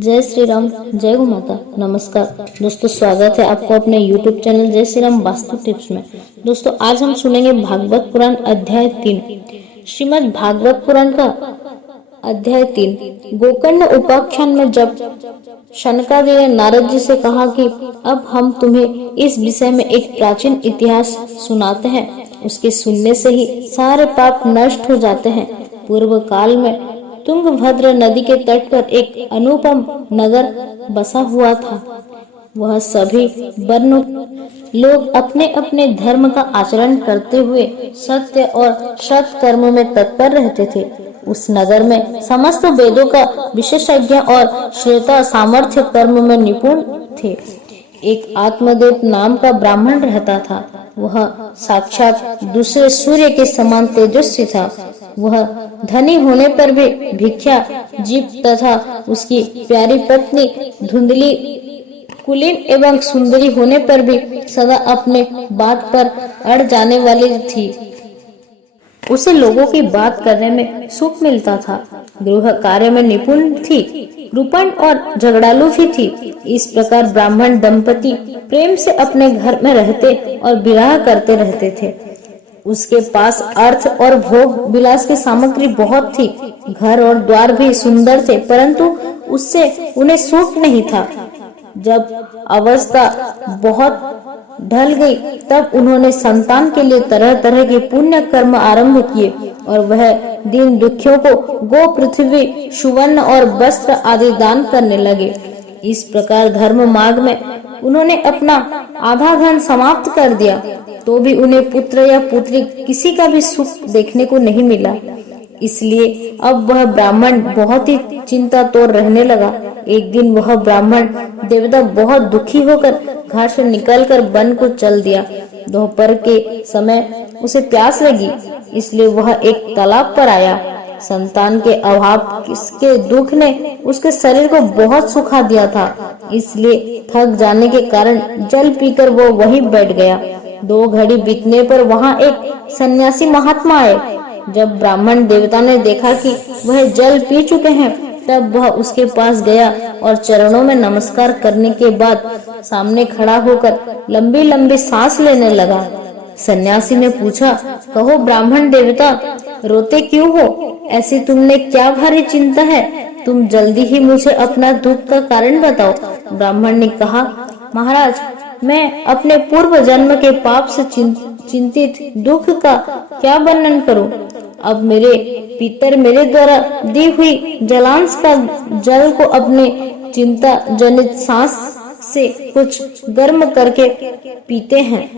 जय श्री राम, जय गौ माता। नमस्कार दोस्तों, स्वागत है आपको अपने YouTube चैनल जय श्री राम वास्तु टिप्स में। दोस्तों, आज हम सुनेंगे भागवत पुराण अध्याय 3। श्रीमद् भागवत पुराण का अध्याय 3। गोकर्ण उपाख्यान में जब शनकादि ने नारद जी से कहा कि अब हम तुम्हें इस विषय में एक प्राचीन इतिहास सुनाते हैं, उसके सुनने से ही सारे पाप नष्ट हो जाते हैं। पूर्व काल में तुंगभद्र नदी के तट पर एक अनुपम नगर बसा हुआ था। वह सभी वर्णों लोग अपने अपने धर्म का आचरण करते हुए सत्य और सत् कर्म में तत्पर रहते थे। उस नगर में समस्त वेदों का विशेषज्ञ और श्रेता सामर्थ्य कर्म में निपुण थे। एक आत्मदेव नाम का ब्राह्मण रहता था। वह साक्षात दूसरे सूर्य के समान तेजस्वी था। वह धनी होने पर भी भिक्षा जीव तथा उसकी प्यारी पत्नी धुंधली कुलीन एवं सुंदरी होने पर भी सदा अपने बात पर अड़ जाने वाली थी। उसे लोगों की बात करने में सुख मिलता था। गृह कार्य में निपुण थी, कृपण और झगड़ालू भी थी। इस प्रकार ब्राह्मण दंपति प्रेम से अपने घर में रहते और विवाह करते रहते थे। उसके पास अर्थ और भोग विलास की सामग्री बहुत थी। घर और द्वार भी सुंदर थे, परंतु उससे उन्हें सुख नहीं था। जब अवस्था बहुत ढल गई, तब उन्होंने संतान के लिए तरह तरह के पुण्य कर्म आरंभ किए और वह दीन दुखियों को गो, पृथ्वी, सुवर्ण और वस्त्र आदि दान करने लगे। इस प्रकार धर्म मार्ग में उन्होंने अपना आधा धन समाप्त कर दिया, तो भी उन्हें पुत्र या पुत्री किसी का भी सुख देखने को नहीं मिला। इसलिए अब वह ब्राह्मण बहुत ही चिंता तोड़ रहने लगा। एक दिन वह ब्राह्मण देवता बहुत दुखी होकर घर से निकलकर वन को चल दिया। दोपहर के समय उसे प्यास लगी, इसलिए वह एक तालाब पर आया। संतान के अभाव के दुख ने उसके शरीर को बहुत सुखा दिया था, इसलिए थक जाने के कारण जल पीकर वो वहीं बैठ गया। 2 घड़ी बीतने पर वहाँ एक सन्यासी महात्मा आए। जब ब्राह्मण देवता ने देखा कि वह जल पी चुके हैं, तब वह उसके पास गया और चरणों में नमस्कार करने के बाद सामने खड़ा होकर लंबी लंबी सांस लेने लगा। सन्यासी ने पूछा, कहो ब्राह्मण देवता, रोते क्यों हो? ऐसी तुमने क्या भारी चिंता है? तुम जल्दी ही मुझे अपना दुख का कारण बताओ। ब्राह्मण ने कहा, महाराज, मैं अपने पूर्व जन्म के पाप से चिंतित दुख का क्या वर्णन करूं? अब मेरे पितर मेरे द्वारा दी हुई जलांश का जल को अपने चिंता जनित सांस से कुछ गर्म करके पीते हैं।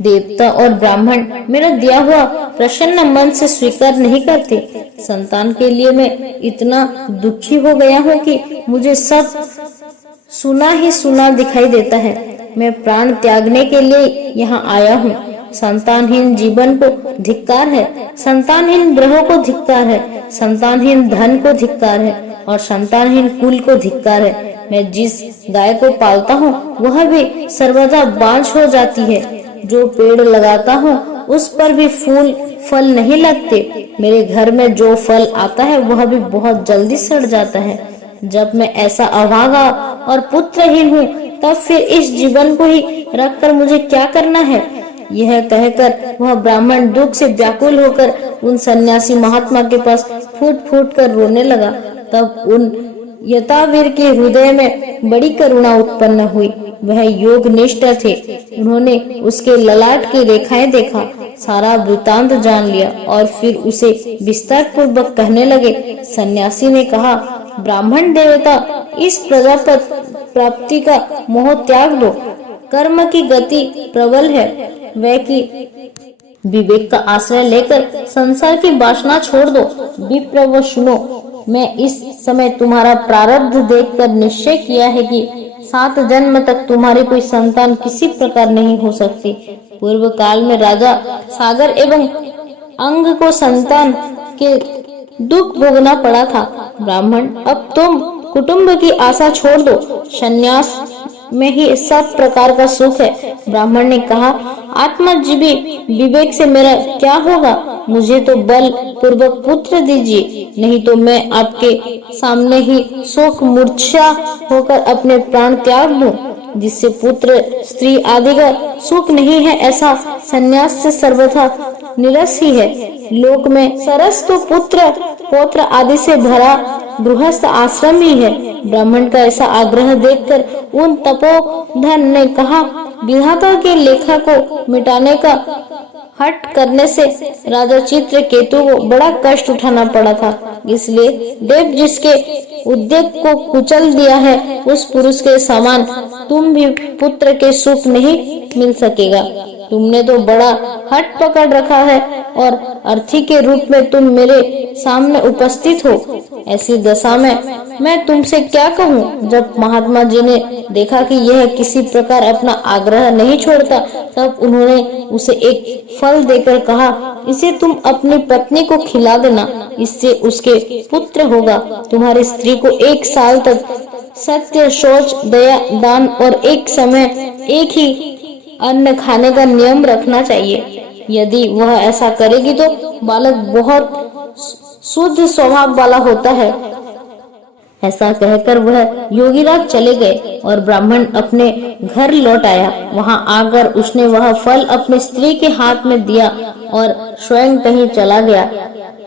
देवता और ब्राह्मण मेरा दिया हुआ प्रसन्न मन से स्वीकार नहीं करते। संतान के लिए मैं इतना दुखी हो गया हूँ कि मुझे सब सुना ही सुना दिखाई देता है। मैं प्राण त्यागने के लिए यहाँ आया हूँ। संतानहीन जीवन को धिक्कार है, संतानहीन ग्रहों को धिक्कार है, संतानहीन धन को धिक्कार है और संतानहीन कुल को धिक्कार है। मैं जिस गाय को पालता हूँ वह भी सर्वदा बांझ हो जाती है। जो पेड़ लगाता हूँ उस पर भी फूल फल नहीं लगते। मेरे घर में जो फल आता है वह भी बहुत जल्दी सड़ जाता है। जब मैं ऐसा अभागा और पुत्रहीन हूँ, तब फिर इस जीवन को ही रखकर मुझे क्या करना है? यह कहकर वह ब्राह्मण दुख से व्याकुल होकर उन सन्यासी महात्मा के पास फूट फूट कर रोने लगा। तब उन यतावीर के हृदय में बड़ी करुणा उत्पन्न हुई। वह योग निष्ठ थे। उन्होंने उसके ललाट की रेखाएं देखा, सारा वृतांत जान लिया और फिर उसे विस्तार पूर्वक कहने लगे। सन्यासी ने कहा, ब्राह्मण देवता, इस प्रजापत प्राप्ति का मोह त्याग दो। कर्म की गति प्रबल है, वह की विवेक का आश्रय लेकर संसार की वासना छोड़ दो। विप्र सुनो, मैं इस समय तुम्हारा प्रारब्ध देखकर निश्चय किया है कि 7 जन्म तक तुम्हारी कोई संतान किसी प्रकार नहीं हो सकती। पूर्व काल में राजा सागर एवं अंग को संतान के दुख भोगना पड़ा था। ब्राह्मण, अब तुम कुटुंब की आशा छोड़ दो। संन्यास में ही सब प्रकार का सुख है। ब्राह्मण ने कहा, आत्मजीवी विवेक से मेरा क्या होगा? मुझे तो बल पूर्वक पुत्र दीजिए, नहीं तो मैं आपके सामने ही शोक मूर्छा होकर अपने प्राण त्याग दूं। जिससे पुत्र स्त्री आदि का सुख नहीं है, ऐसा संन्यास से सर्वथा निरस ही है। लोक में सरस तो पुत्र पौत्र आदि से भरा गृहस्थ आश्रम ही है। ब्राह्मण का ऐसा आग्रह देखकर उन तपोधन ने कहा, विधाता के लेखा को मिटाने का हट करने से राजा चित्रकेतु को बड़ा कष्ट उठाना पड़ा था। इसलिए देव जिसके उद्योग को कुचल दिया है, उस पुरुष के समान तुम भी पुत्र के सुख नहीं मिल सकेगा। तुमने तो बड़ा हट पकड़ रखा है और अर्थी के रूप में तुम मेरे सामने उपस्थित हो। ऐसी दशा में मैं तुमसे क्या कहूँ। जब महात्मा जी ने देखा कि यह किसी प्रकार अपना आग्रह नहीं छोड़ता, तब उन्होंने उसे एक फल देकर कहा, इसे तुम अपनी पत्नी को खिला देना, इससे उसके पुत्र होगा। तुम्हारी स्त्री को 1 साल तक सत्य, शौच, दया, दान और एक समय एक ही अन्न खाने का नियम रखना चाहिए। यदि वह ऐसा करेगी तो बालक बहुत शुद्ध स्वभाव वाला होता है। ऐसा कहकर वह योगीराज चले गए और ब्राह्मण अपने घर लौट आया। वहां आकर उसने वह फल अपनी स्त्री के हाथ में दिया और स्वयं कहीं चला गया।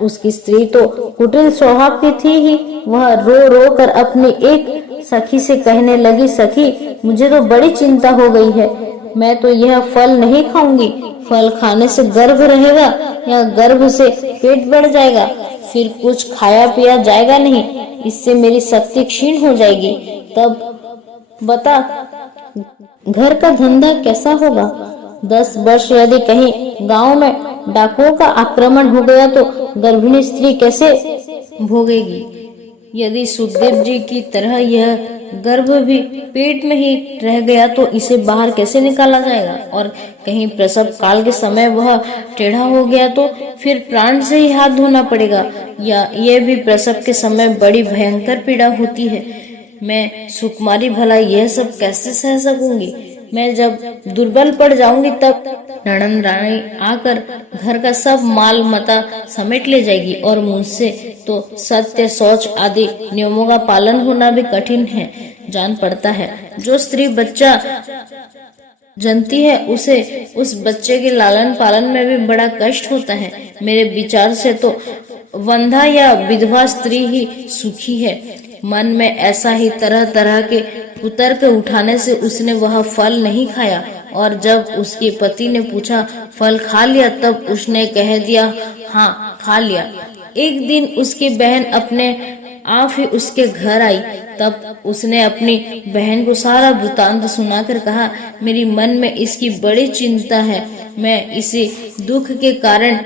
उसकी स्त्री तो कुटिल स्वभाव की थी ही। वह रो रो कर अपनी एक सखी से कहने लगी, सखी मुझे तो बड़ी चिंता हो गई है, मैं तो यह फल नहीं खाऊंगी। फल खाने से गर्भ रहेगा या गर्भ से पेट बढ़ जाएगा, फिर कुछ खाया पिया जाएगा नहीं, इससे मेरी शक्ति क्षीण हो जाएगी। तब बता घर का धंधा कैसा होगा। 10 वर्ष यदि कहीं गांव में डाकुओं का आक्रमण हो गया तो गर्भिणी स्त्री कैसे भोगेगी। यदि सुखदेव जी की तरह यह गर्भ भी पेट में ही रह गया तो इसे बाहर कैसे निकाला जाएगा। और कहीं प्रसव काल के समय वह टेढ़ा हो गया तो फिर प्राण से ही हाथ धोना पड़ेगा, या यह भी प्रसव के समय बड़ी भयंकर पीड़ा होती है। मैं सुकुमारी भला यह सब कैसे सह सकूंगी। मैं जब दुर्बल पड़ जाऊंगी तब नणंद रानी आकर घर का सब माल मता समेट ले जाएगी और मुझसे तो सत्य, शौच आदि नियमों का पालन होना भी कठिन है जान पड़ता है। जो स्त्री बच्चा जनती है उसे उस बच्चे के लालन पालन में भी बड़ा कष्ट होता है। मेरे विचार से तो वंधा या विधवा स्त्री ही सुखी है। मन में ऐसा ही तरह तरह के कुतर्क उठाने से उसने वह फल नहीं खाया, और जब उसके पति ने पूछा फल खा लिया, तब उसने कह दिया हाँ खा लिया। एक दिन उसकी बहन अपने आप ही उसके घर आई। तब उसने अपनी बहन को सारा वृतांत सुनाकर कहा, मेरी मन में इसकी बड़ी चिंता है, मैं इसी दुख के कारण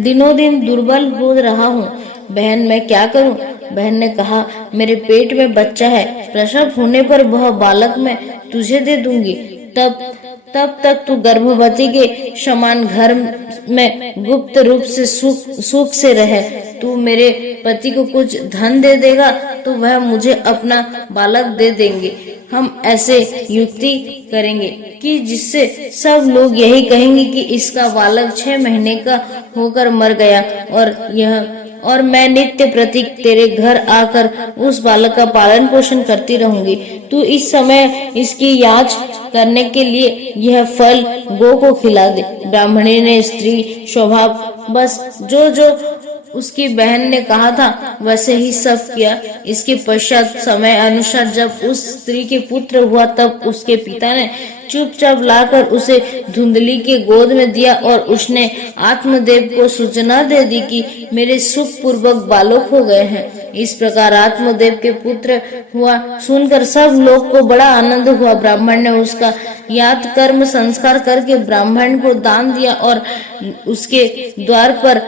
दिनों दिन दुर्बल हो रहा हूँ। बहन मैं क्या करूं? बहन ने कहा, मेरे पेट में बच्चा है, प्रसव होने पर वह बालक मैं तुझे दे दूंगी। तब तक तू गर्भवती के समान घर में गुप्त रूप से सुख से रहे। तू मेरे पति को कुछ धन दे देगा तो वह मुझे अपना बालक दे देंगे। हम ऐसे युक्ति करेंगे कि जिससे सब लोग यही कहेंगे कि इसका बालक 6 महीने का होकर मर गया, और मैं नित्य प्रति तेरे घर आकर उस बालक का पालन पोषण करती रहूंगी। तू इस समय इसकी याच करने के लिए यह फल गो को खिला दे। ब्राह्मणी ने स्त्री स्वभाव बस जो उसकी बहन ने कहा था वैसे ही सब किया। इसके पश्चात समय अनुसार जब उस स्त्री के पुत्र हुआ, तब उसके पिता ने चुपचाप लाकर उसे धुंधली के गोद में दिया, और उसने आत्मदेव को सूचना दे दी कि मेरे सुख पूर्वक बालक हो गए हैं। इस प्रकार आत्मदेव के पुत्र हुआ सुनकर सब लोग को बड़ा आनंद हुआ। ब्राह्मण ने उसका याद कर्म संस्कार करके ब्राह्मण को दान दिया और उसके द्वार पर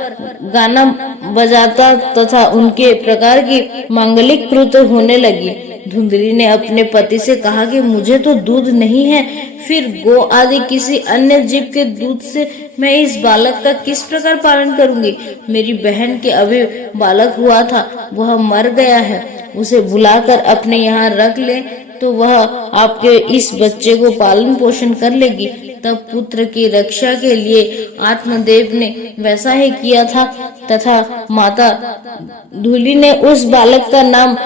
गाना बजाता तथा उनके प्रकार की मांगलिक कृत होने लगी। धुंधली ने अपने पति से कहा कि मुझे तो दूध नहीं है, फिर गो आदि किसी अन्य जीव के दूध से मैं इस बालक का किस प्रकार पालन करूंगी। मेरी बहन के अभी बालक हुआ था, वह मर गया है, उसे बुलाकर अपने यहाँ रख ले तो वह आपके इस बच्चे को पालन पोषण कर लेगी। तब पुत्र की रक्षा के लिए आत्मदेव ने वैसा ही किया था तथा माता धूली ने उस बालक का नाम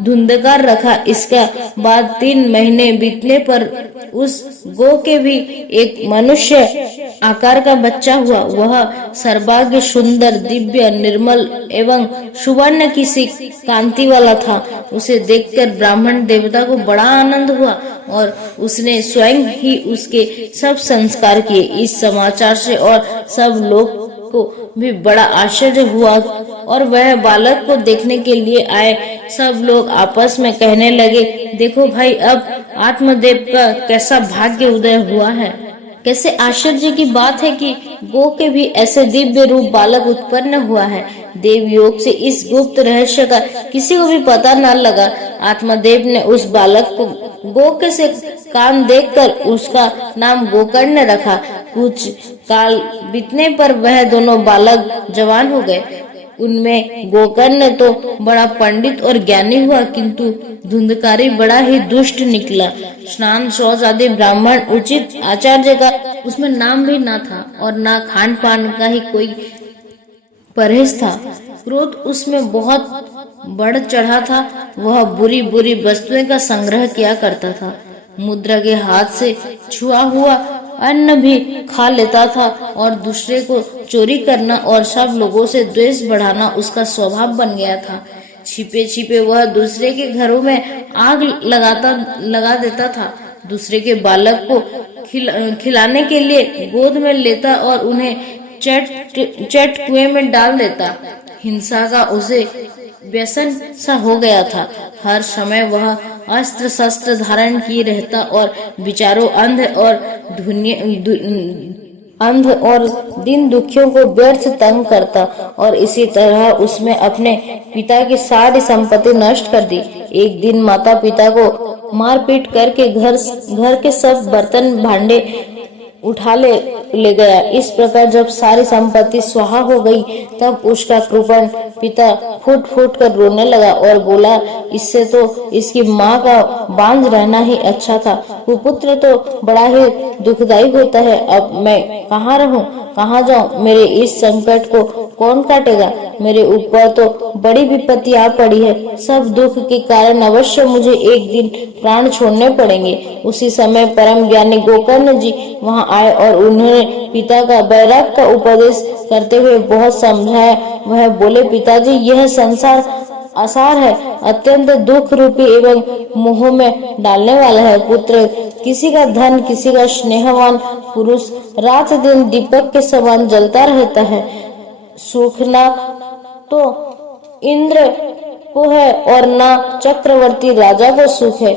धुंधकार रखा। इसका बाद 3 महीने बीतने पर उस गो के भी एक मनुष्य आकार का बच्चा हुआ। वह सर्वांग सुंदर, दिव्य, निर्मल एवं सुवर्ण की सी कांति वाला था। उसे देखकर ब्राह्मण देवता को बड़ा आनंद हुआ और उसने स्वयं ही उसके सब संस्कार किए। इस समाचार से और सब लोग को भी बड़ा आश्चर्य हुआ और वह बालक को देखने के लिए आए। सब लोग आपस में कहने लगे, देखो भाई, अब आत्मदेव का कैसा भाग्य उदय हुआ है। कैसे आश्चर्य की बात है कि गो के भी ऐसे दिव्य रूप बालक उत्पन्न हुआ है। देव योग से इस गुप्त रहस्य का किसी को भी पता न लगा। आत्मदेव ने उस बालक को गो के से कान देखकर उसका नाम गोकर्ण रखा। कुछ काल बीतने पर वह दोनों बालक जवान हो गए। उनमें गोकर्ण तो बड़ा पंडित और ज्ञानी हुआ, किंतु धुंधकारी बड़ा ही दुष्ट निकला। स्नान शौच आदि ब्राह्मण उचित आचार्य का उसमें नाम भी ना था और ना खान पान का ही कोई परहेज था। क्रोध उसमें बहुत बढ़ चढ़ा था। वह बुरी बुरी वस्तुएं का संग्रह किया करता था। मुद्रा के हाथ से छुआ हुआ अन्न भी खा लेता था और दूसरे को चोरी करना और सब लोगों से द्वेष बढ़ाना उसका स्वभाव बन गया था। छिपे छिपे वह दूसरे के घरों में आग लगा देता था। दूसरे के बालक को खिलाने के लिए गोद में लेता और उन्हें चट कुएं में डाल देता। हिंसा का उसे व्यसन सा हो गया था। हर समय वह अस्त्र शस्त्र धारण किए रहता और विचारों अंध और दिन दुखियों को व्यर्थ तंग करता और इसी तरह उसमें अपने पिता की सारी संपत्ति नष्ट कर दी। एक दिन माता पिता को मारपीट करके घर के सब बर्तन भांडे उठा ले गया। इस प्रकार जब सारी संपत्ति स्वाहा हो गई, तब उसका कृपण पिता फूट फूट कर रोने लगा और बोला, इससे तो इसकी माँ का बांझ रहना ही अच्छा था। कुपुत्र तो बड़ा ही दुखदायी होता है। अब मैं कहाँ रहूं, कहाँ जाऊं? मेरे इस संकट को कौन काटेगा? मेरे ऊपर तो बड़ी विपत्ति आ पड़ी है। सब दुख के कारण अवश्य मुझे एक दिन प्राण छोड़ने पड़ेंगे। उसी समय परम ज्ञानी गोकर्ण जी वहां आए और उन्होंने पिता का वैराग्य का उपदेश करते हुए बहुत समझाया। वह बोले, पिताजी, यह संसार असार है, अत्यंत दुख रूपी एवं मोह में डालने वाला है। पुत्र, किसी का धन, किसी का स्नेहवान पुरुष रात दिन दीपक के समान जलता रहता है। सुख ना तो इंद्र को है और ना चक्रवर्ती राजा को सुख है,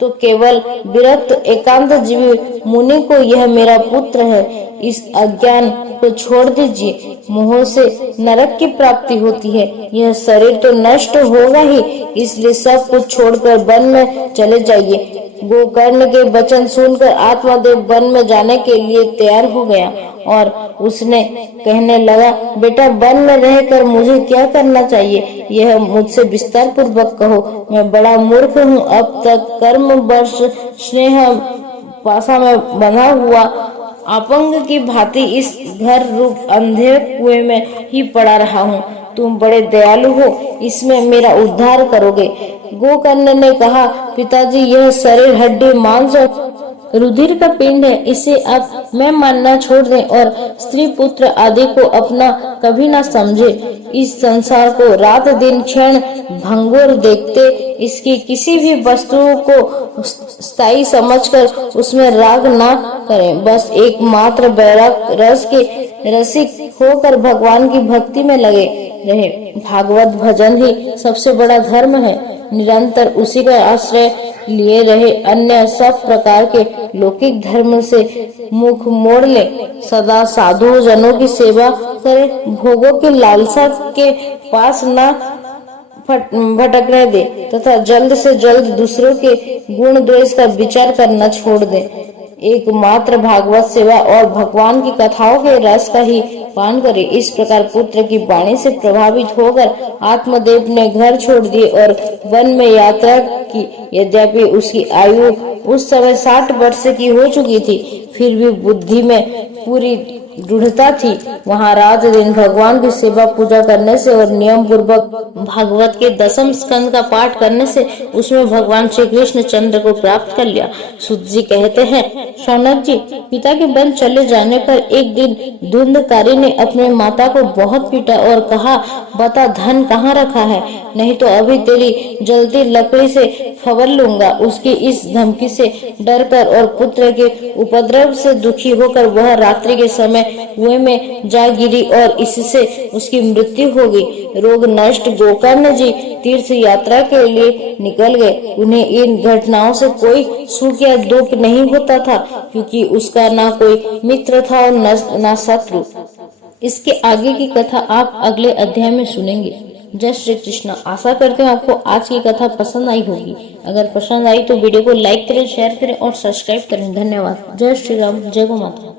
तो केवल विरक्त एकांत जीवी मुनि को यह मेरा पुत्र है। इस अज्ञान को छोड़ दीजिए। मोह से नरक की प्राप्ति होती है। यह शरीर तो नष्ट होगा ही, इसलिए सब कुछ छोड़कर वन में चले जाइए। गोकर्ण के वचन सुनकर आत्मदेव वन में जाने के लिए तैयार हो गया और उसने कहने लगा, बेटा, वन में रहकर मुझे क्या करना चाहिए, यह मुझसे विस्तार पूर्वक कहो। मैं बड़ा मूर्ख हूँ। अब तक कर्म वर्ष स्नेह पाशा में बंधा हुआ अपंग की भांति इस घर रूप अंधे कुएं में ही पड़ा रहा हूँ। तुम बड़े दयालु हो, इसमें मेरा उद्धार करोगे। गोकर्ण ने कहा, पिताजी, यह शरीर हड्डी मांस और रुधिर का पिंड है। इसे अब मैं मानना छोड़ दें और स्त्री पुत्र आदि को अपना कभी ना समझे। इस संसार को रात दिन क्षण भंगुर देखते इसकी किसी भी वस्तु को स्थायी समझकर उसमें राग ना करें। बस एकमात्र वैराग रस के रसिक होकर भगवान की भक्ति में लगे रहे। भागवत भजन ही सबसे बड़ा धर्म है। निरंतर उसी का आश्रय लिए रहे। अन्य सब प्रकार के लौकिक धर्म से मुख मोड़ ले। सदा साधु जनों की सेवा करे। भोगों की लालसा के पास न भटकने दे तथा जल्द से जल्द दूसरों के गुण द्वेष का विचार करना छोड़ दे। एकमात्र भागवत सेवा और भगवान की कथाओं के रस का ही पान करे। इस प्रकार पुत्र की वाणी से प्रभावित होकर आत्मदेव ने घर छोड़ दिए और वन में यात्रा की। यद्यपि उसकी आयु उस समय 60 वर्ष की हो चुकी थी, फिर भी बुद्धि में पूरी दृढ़ता थी। वहाँ रात दिन भगवान की सेवा पूजा करने से और नियम पूर्वक भागवत के 10वें स्कंद का पाठ करने से उसमें भगवान श्री कृष्ण चंद्र को प्राप्त कर लिया। सूत जी कहते हैं, शौनक जी, पिता के वन चले जाने पर एक दिन धुंधकारी ने अपने माता को बहुत पीटा और कहा, बता धन कहाँ रखा है, नहीं तो अभी तेरी जलती लकड़ी से खबर लूंगा। उसकी इस धमकी से डरकर और पुत्र के उपद्रव से दुखी होकर वह रात्रि के समय कुएं में जा गिरी और इससे उसकी मृत्यु हो गई। रोग नष्ट गोकर्ण जी तीर्थ यात्रा के लिए निकल गए। उन्हें इन घटनाओं से कोई सुख या दुख नहीं होता था, क्योंकि उसका ना कोई मित्र था और ना शत्रु। इसके आगे की कथा आप अगले अध्याय में सुनेंगे। जय श्री कृष्ण। आशा करते हैं आपको आज की कथा पसंद आई होगी। अगर पसंद आई तो वीडियो को लाइक करें, शेयर करें और सब्सक्राइब करें। धन्यवाद। जय श्री राम, जय गौ माता।